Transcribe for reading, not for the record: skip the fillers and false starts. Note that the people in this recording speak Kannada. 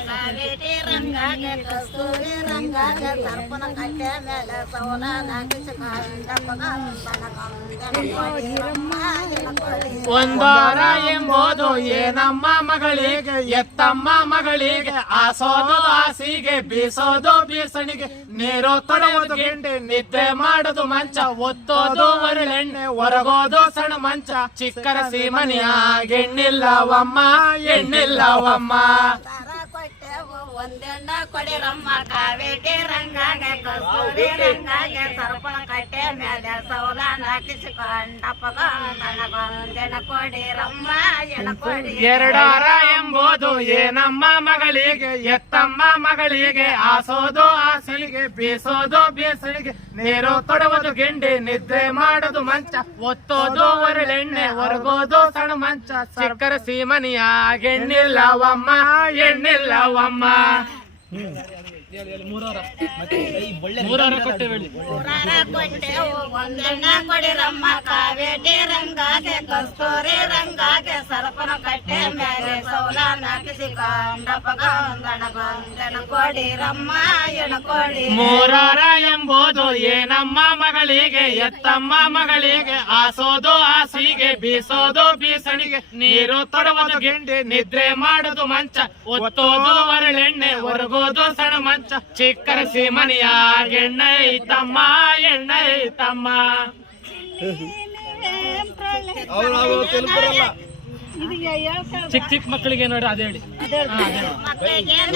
ಕಾವೇರಿ ರಂಗಾಗೆ ಕಸ್ತೂರಿ ರಂಗಾಗೆ ಸರ್ಪನ ಕಟ್ಟೆ ಮೇಲೆ ಸೌಲ ಒಂದಾರ ಎಂಬುದು ಏನಮ್ಮ ಮಗಳಿಗೆ ಎತ್ತಮ್ಮ ಮಗಳಿಗೆ ಆಸೋದು ಆಸಿಗೆ ಬೀಸೋದು ಬೀಸಣಿಗೆ ನೀರು ತೊಳೆಯೋದು ಗೆಂಡೆ ನಿದ್ದೆ ಮಾಡೋದು ಮಂಚ ಒತ್ತೋದು ಒರಳೆಣ್ಣೆ ಹೊರಗೋದು ಸಣ್ಣ ಮಂಚ ಚಿಕ್ಕರ ಸೀಮನಿಯ ಎಣ್ಣಿಲ್ಲವಮ್ಮ ಎಣ್ಣಿಲ್ಲವಮ್ಮ ಕೊಟ್ಟೆವು ಒಂದೆಣ್ಣ ಕೊಡಿರಮ್ಮ ಕಾವೇರಿ ರಂಗಾಗೆ ಕಸ್ತೂರಿ ರಂಗಾಗೆ ಸರ್ಪಣ ಕಟ್ಟೆ ಮೇಲೆ ಸೌಲ ನಾಕಿಸಿಕೊಂಡಪ್ಪಗೊಂದೆಣ ಕೊಡಿರಮ್ಮ ಎಣ ಕೊಡಿ ಎರಡಾರ ಎಂಬುದು ಏನಮ್ಮ ಮಗಳಿಗೆ ಎತ್ತಮ್ಮ ಮಗಳಿಗೆ ಆಸೋದು ಆಸಲಿಗೆ ಬೀಸೋದು ಬೀಸಲಿಗೆ ನೀರು ತೊಡುವುದು ಗೆಂಡೆ ನಿದ್ದೆ ಮಾಡೋದು ಮಂಚ ಒತ್ತೋದು ಒರಳೆಣ್ಣೆ ಹೊರಗೋದು ಸಣ್ಣ ಮಂಚ ಚಿಕ್ಕರ ಸೀಮನಿಯ ಎಣ್ಣಿಲ್ಲವಮ್ಮ ಎಣ್ಣಿಲ್ಲವಮ್ಮ ಮೂರಾರ ಕೊಟ್ಟೆವು ಒಂದೆಣ್ಣ ಕೊಡಿರಮ್ಮ ಕಾವೇರಿ ರಂಗಾಗೆ ಕಸ್ತೂರಿ ರಂಗಾಗೆ ಸರ್ಪನ ಕಟ್ಟೆ ಮೇಲೆ ಸೌಲ ನಾಕಿಸಿಕೊಂಡಪ್ಪಗೊಂದೆಣ ಕೊಡಿರಮ್ಮ ಎಣ ಕೊಡಿ ಮೂರಾರ ಎಂಬುದು ಏನಮ್ಮ ಮಗಳಿಗೆ ಎತ್ತಮ್ಮ ಮಗಳಿಗೆ ಆಸೋದು ಆಸಿಗೆ ಬೀಸೋದು ಬೀಸಣಿಗೆ ನೀರು ತೊಡುವುದು ಗೆಂಡೆ ನಿದ್ರೆ ಮಾಡೋದು ಮಂಚ ಒತ್ತೋದು ಒರಳೆಣ್ಣೆ ಹೊರಗೋದು ಸಣ್ಣ ಮಂಚ ಚಿಕ್ಕರ ಸೀಮನಿಯ ಎಣ್ಣೆ ಐತಮ್ಮ ಎಣ್ಣೆ ಐತಮ್ಮ ಚಿಕ್ಕ ಚಿಕ್ಕ ಮಕ್ಕಳಿಗೆ ನೋಡಿ ಅದೇ ಹೇಳಿ.